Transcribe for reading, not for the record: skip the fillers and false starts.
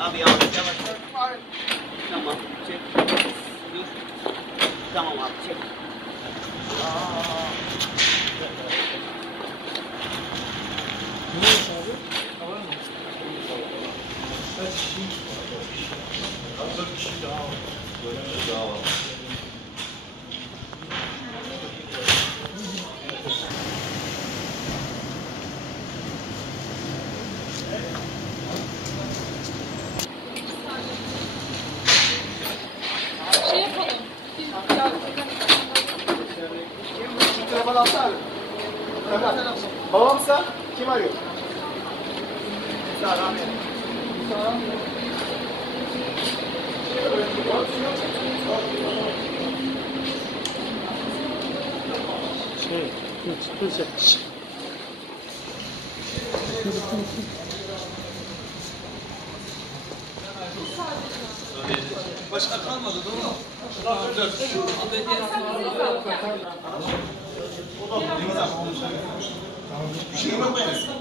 Abi yavaş yavaş. Tamam. Çek. Dur. Tamam abi çek. Ne olmuş abi? Hava mı? Kaç kişi? 4 kişi daha var. Böyle daha var. Şey yapalım. Telefonu alsana abi. Babamsa kim arıyor? Sağ Rami. Başka kalmadı değil mi? Bir şey yok benim.